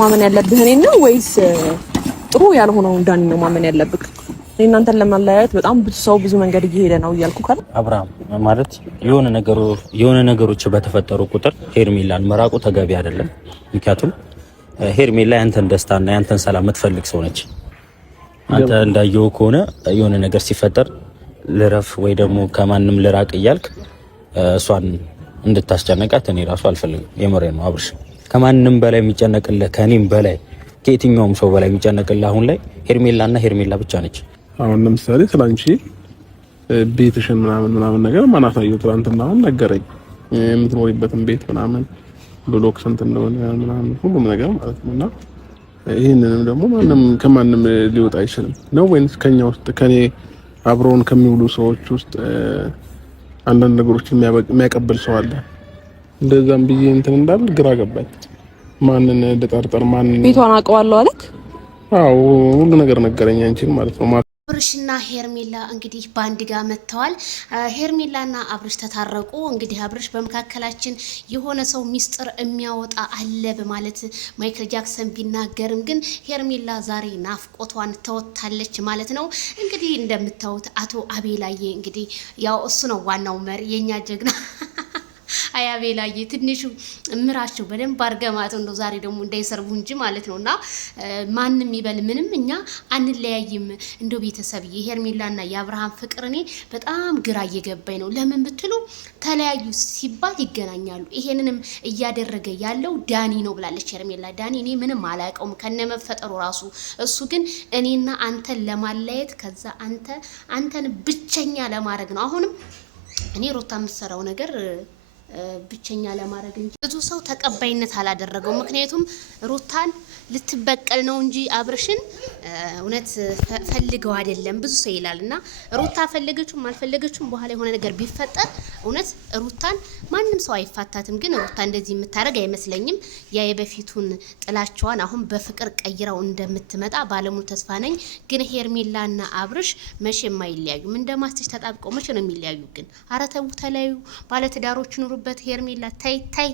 ማመን ያለብህ እኔን ነው ወይስ ጥሩ ያልሆነውን ዳኒ ነው ማመን ያለብህ? እናንተን ለማለያየት በጣም ብዙ ሰው ብዙ መንገድ እየሄደ ነው እያልኩ ካለ አብርሃም ማለት የሆነ ነገሮች በተፈጠሩ ቁጥር ሄርሜላን መራቁ ተገቢ አይደለም። ምክንያቱም ሄርሜላ ያንተን ደስታና ያንተን ሰላም የምትፈልግ ሰው ነች። አንተ እንዳየው ከሆነ የሆነ ነገር ሲፈጠር ልረፍ ወይ ደግሞ ከማንም ልራቅ እያልክ እሷን እንድታስጨነቃት እኔ ራሱ አልፈልግም። የምሬን ነው አብርሽ። ከማንም በላይ የሚጨነቅልህ ከኔም በላይ ከየትኛውም ሰው በላይ የሚጨነቅልህ አሁን ላይ ሄርሜላና ሄርሜላ ብቻ ነች። አሁን ለምሳሌ ስላንቺ ቤትሽን ምናምን ነገር ማናሳየው ትናንትና አሁን ነገረኝ። የምትኖሪበትን ቤት ምናምን ብሎክ ስንት እንደሆነ ምናምን ሁሉም ነገር ማለት ነውና ይሄንንም ደግሞ ከማንም ሊወጣ አይችልም ነው ወይስ ከኛ ውስጥ ከኔ አብሮን ከሚውሉ ሰዎች ውስጥ አንዳንድ ነገሮችን የሚያቀብል ሰው አለ? እንደዛም ብዬ እንትን እንዳል ግራ ገባኝ። ማንን ልጠርጠር? ማንን ቤቷን አውቀዋለሁ አለክ? አዎ ሁሉ ነገር ነገረኝ አንቺን ማለት ነው። አብርሽና ሄርሜላ እንግዲህ ባንድ ጋር መጥተዋል። ሄርሜላና አብርሽ ተታረቁ። እንግዲህ አብርሽ በመካከላችን የሆነ ሰው ሚስጥር የሚያወጣ አለ በማለት ማይክል ጃክሰን ቢናገርም ግን ሄርሜላ ዛሬ ናፍቆቷን ተወታለች ማለት ነው። እንግዲህ እንደምታዩት አቶ አቤላዬ እንግዲህ ያው እሱ ነው ዋናው መሪ የኛ ጀግና አያቤላዬ ትንሹ ምራቸው በደንብ አርገማት እንደው ዛሬ ደግሞ እንዳይሰርቡ እንጂ ማለት ነውና ማንንም ይበል ምንም እኛ አንለያይም። እንደው ቤተሰብ የሄርሜላና የአብርሃም ፍቅር እኔ በጣም ግራ እየገባኝ ነው። ለምን ብትሉ ተለያዩ ሲባል ይገናኛሉ። ይሄንንም እያደረገ ያለው ዳኒ ነው ብላለች ሄርሜላ። ዳኒ እኔ ምንም አላውቀውም ከነመፈጠሩ ራሱ እሱ ግን እኔና አንተን ለማለያየት ከዛ አንተን ብቸኛ ለማድረግ ነው። አሁንም እኔ ሩታ የምትሰራው ነገር ብቸኛ ለማድረግ እንጂ ብዙ ሰው ተቀባይነት አላደረገው። ምክንያቱም ሩታን ልትበቀል ነው እንጂ አብርሽን እውነት ፈልገው አይደለም ብዙ ሰው ይላልና ሩታ ፈለገችውም አልፈለገችውም በኋላ የሆነ ነገር ቢፈጠር እውነት ሩታን ማንም ሰው አይፋታትም። ግን ሩታ እንደዚህ የምታደርግ አይመስለኝም። ያ የበፊቱን ጥላቸዋን አሁን በፍቅር ቀይረው እንደምትመጣ ባለሙሉ ተስፋ ነኝ። ግን ሄርሜላና አብርሽ መቼም አይለያዩም። እንደማስተሽ ተጣብቀው መቼ ነው የሚለያዩ? ግን ኧረ ተው ተለያዩ። ባለትዳሮች ኑሩበት። ሄርሜላ ታይ